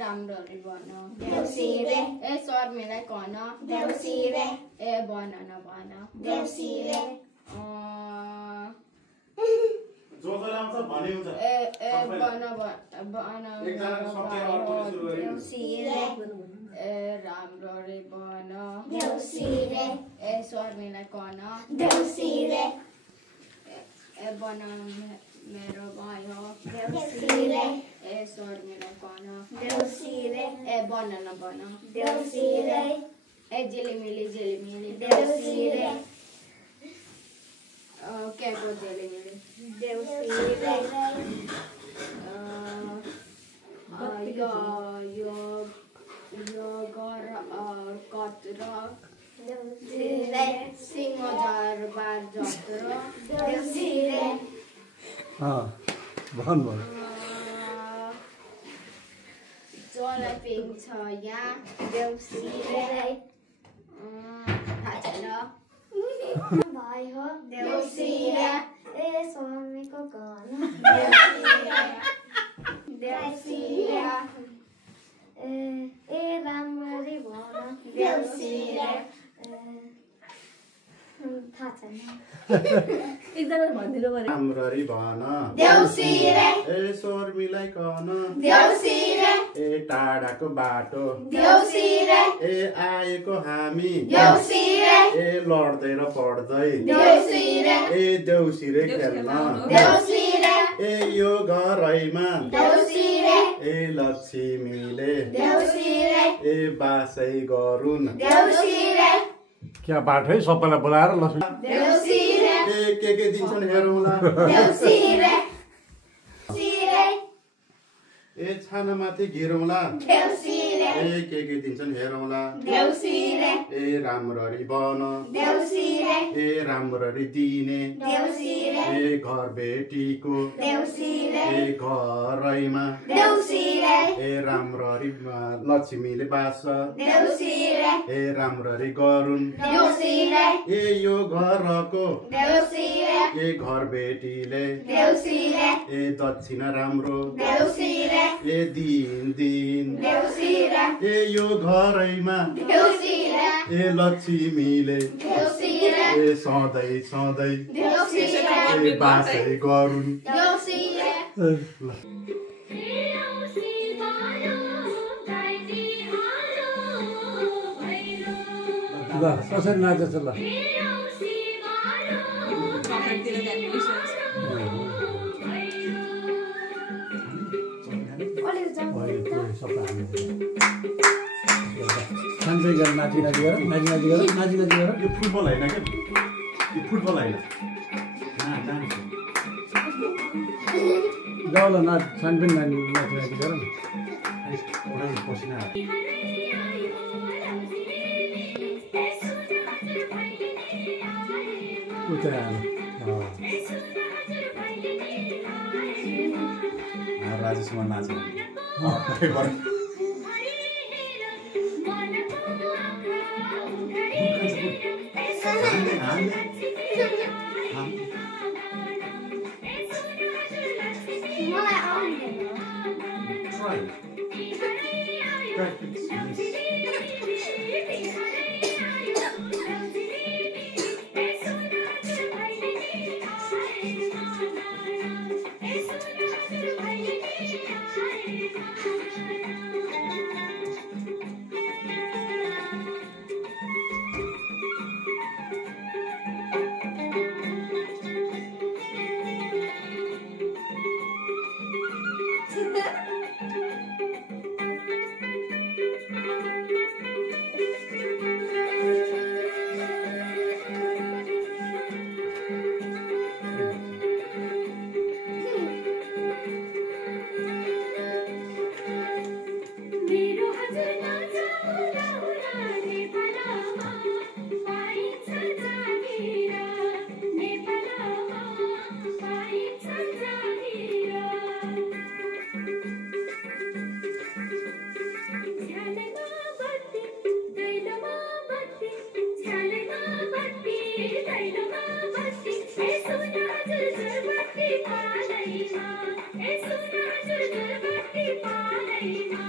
राम्ररी भन देउसिरे ए शर्मिलाई कन देउसिरे ए भन न भन देउसिरे जो जो आउँछ भने हुन्छ ए भन भन देउसिरे ए राम्ररी भन देउसिरे ए शर्मिलाई कन देउसिरे ए भन मेरो भाइ हो देउसिरे ए शर्मिलाई कन देउसिरे ए भन न भन देउसिरे ए झिलिमिली झिलिमिली देउसिरे के को झिलिमिली देउसिरे यो घर कत्र देउसिरे सिंहजार बार जत्र देउसिरे भन जलाई पिन्छ यहाँ देउसिरे थाहा छैन भाइ हो देउसिरे ए स्वामीको गन देउसिरे ए राम्ररी भन देउसिरे थाहा छैन एकदमै भनिदिनु पर्यो राम्ररी भन देउसिरे ए शर्मिलाई कन देउसिरे ए टाढाको बाटो देउसिरे ए आएको हामी देउसिरे ए लड्दै र पढ्दै देउसिरे ए देउसिरे खेल्न देउसिरे ए यो घरैमा देउसिरे ए लक्ष्मीले देउसिरे ए बासै गरुन् देउसिरे क्या बाटो है सबैलाई बोलाएर लक्ष्मी देउसिरे ए के दिन्छन् हेरौँला देउसिरे देउसिरे ए छानामाथि गिरौँला देउसिरे ए के दिन्छन् हेरौँला देउसिरे ए राम्ररी बन देउसिरे ए राम्ररी दिने देउसिरे ए घर बेटीको देउसिरे ए घरैमा देउसिरे ए राम्ररी लक्ष्मीले बास देउसिरे ए राम्ररी गरुन् देउसिरे ए यो घरको देउसिरे ए घर बेटीले देउसिरे ए दक्षिणा राम्रो देउसिरे ए दिन दिन देउसिरे ए यो घरैमा देउसिरे ए लक्ष्मीले देउसिरे ए सधैँ सधैँ देउसिरे ए बासै गरुन् देउसिरे ल कसरी नाच्छ ल सानसानो गरेर नाची गर यो फुटबल होइन क्या यो फुटबल होइन जाऊ ल नाच सानसानो नाची गर पसिना राजेशमा नाच्छ Hey,